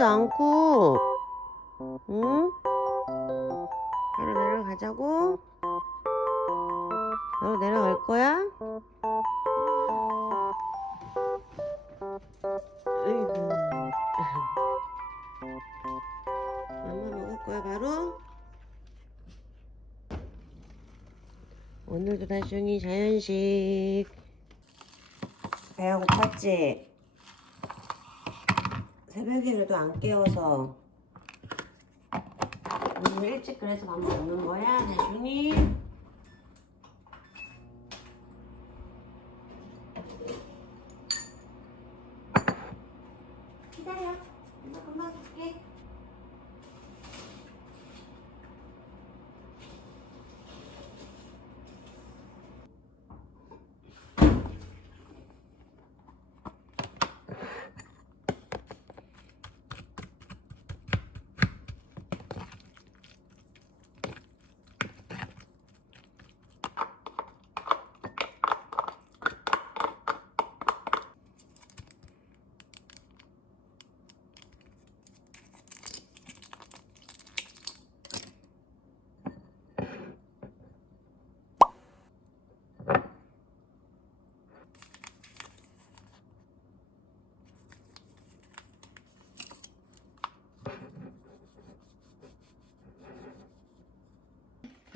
아주지도 않고, 응? 바로 내려가자고? 바로 내려갈 거야? 으이구. 엄마 먹을 거야, 바로? 오늘도 다시용이 자연식. 배가 고팠지? 새벽에라도 안 깨워서 오늘 일찍 그래서 밥 먹는 거야, 대중이? 기다려. 엄마 금방 줄게.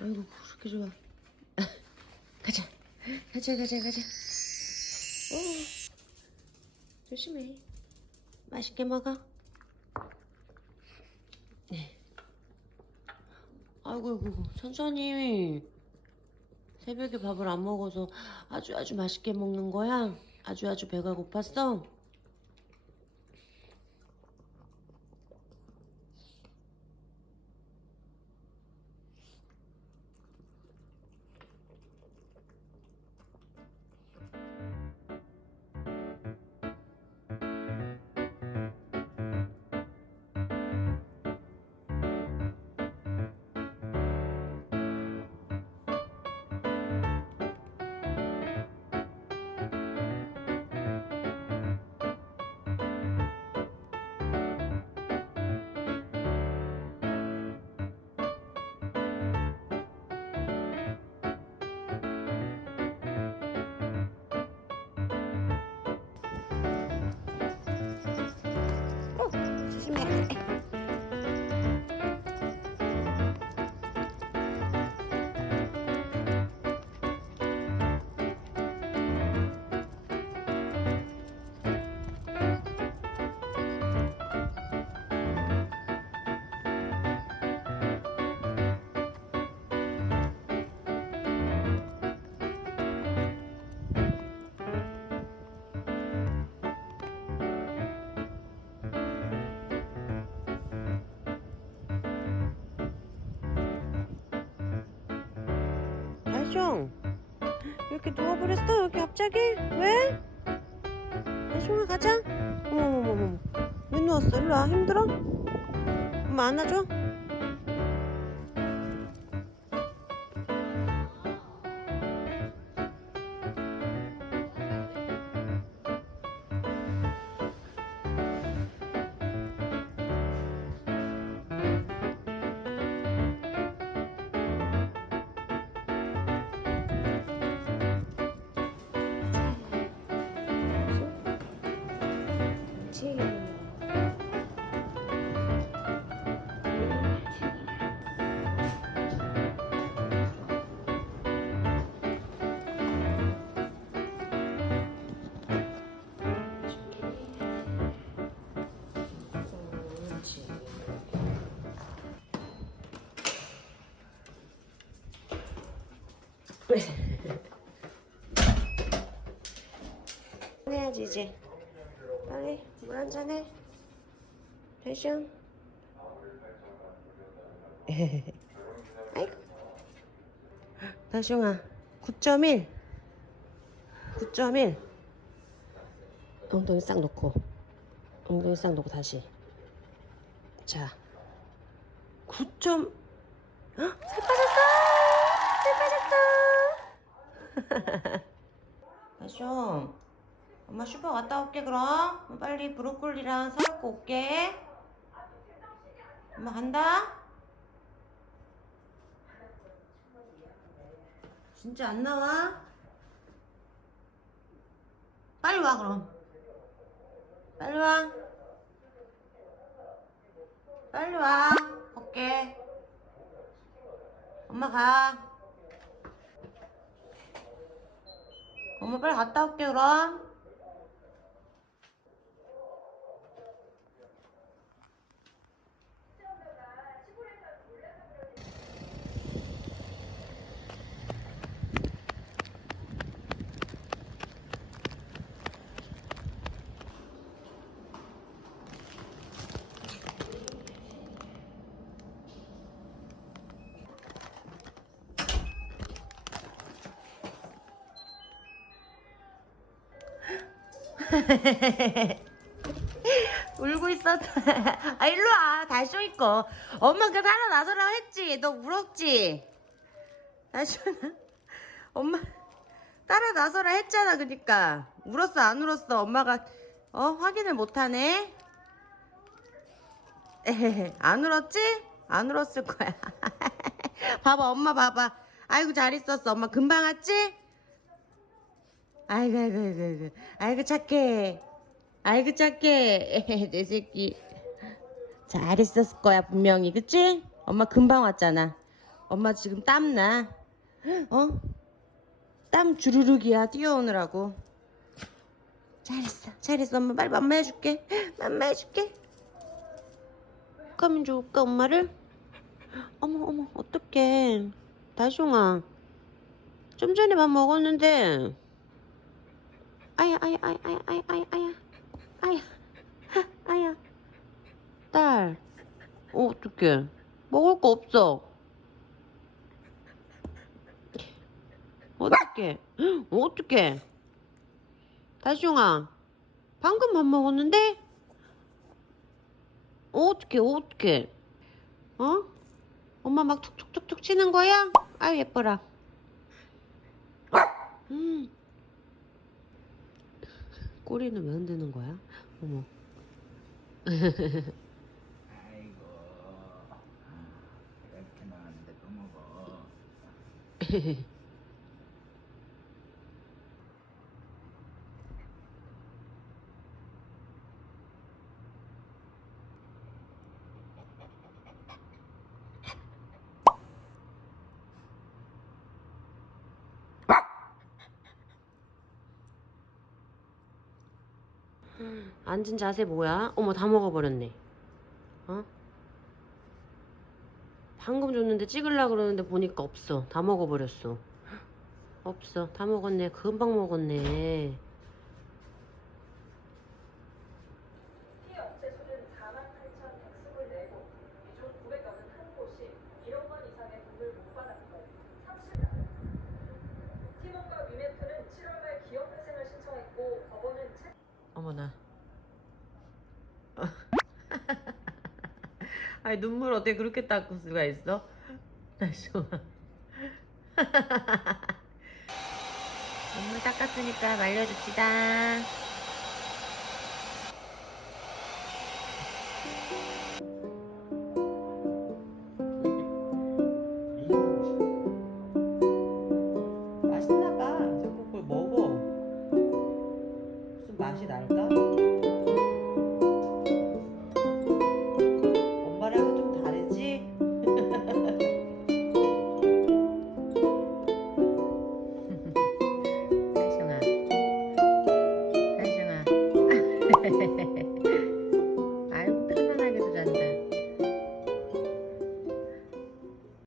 아이고 그렇게 좋아. 가자, 가자, 가자, 가자. 어, 조심해. 맛있게 먹어. 네. 아이고, 아이고, 천천히. 새벽에 밥을 안 먹어서 아주 아주 맛있게 먹는 거야. 아주 아주 배가 고팠어. 달숑 이렇게 누워버렸어? 여기 갑자기? 왜? 달숑아 가자. 어머머머머. 왜 누웠어? 일로와. 힘들어? 엄마 안아줘 그렇지 해야지 이제 빨리 물 한잔 해. 패션. 아이고. 다시용아, 9.1. 9.1. 엉덩이 싹 놓고. 엉덩이 싹 놓고 다시. 자. 9. 헉, 살 빠졌어! 살 빠졌어! 다쇼, 엄마 슈퍼 갔다 올게 그럼. 빨리 브로콜리랑 사갖고 올게. 엄마 간다. 진짜 안 나와? 빨리 와 그럼. 빨리 와. 빨리 와. 올게. 엄마 가. 엄마 빨리 갔다 올게 그럼. 울고 있어. 아 일로 와. 다쇼 있고. 엄마가 따라 나서라고 했지. 너 울었지. 다쇼나. 엄마 따라 나서라 했잖아. 그니까 울었어 안 울었어. 엄마가 어 확인을 못하네. 안 울었지? 안 울었을 거야. 봐봐 엄마 봐봐. 아이고 잘 있었어. 엄마 금방 왔지? 아이고 아이고 아이고 아이고. 아이고 착해. 아이고 착해. 내 새끼. 잘 있었을 거야 분명히. 그치? 엄마 금방 왔잖아. 엄마 지금 땀나. 어? 땀 주르륵이야 뛰어오느라고. 잘했어 잘했어. 엄마 빨리 맘마 해줄게. 맘마 해줄게. 가면 좋을까 엄마를? 어머 어머 어떡해. 다숑아. 좀 전에 밥 먹었는데 아야 아야 아야 아야 아야 아야 아야. 아야. 하, 아야. 딸. 어, 어떡해. 먹을 거 없어. 어떡해. 어떡해. 다시용아 방금 밥 먹었는데? 어떡해 어떡해. 어? 엄마 막 툭툭툭툭 치는 거야? 아유 예뻐라. 음. 꼬리는 왜 흔드는 거야? 어머. 아이고 이렇게 나왔는데 또 먹어 앉은 자세 뭐야? 어머 다 먹어버렸네. 어? 방금 줬는데 찍으려 그러는데 보니까 없어. 다 먹어버렸어. 없어. 다 먹었네. 금방 먹었네. 아니 눈물 어떻게 그렇게 닦을 수가 있어? 다시 와. 눈물 닦았으니까 말려줍시다.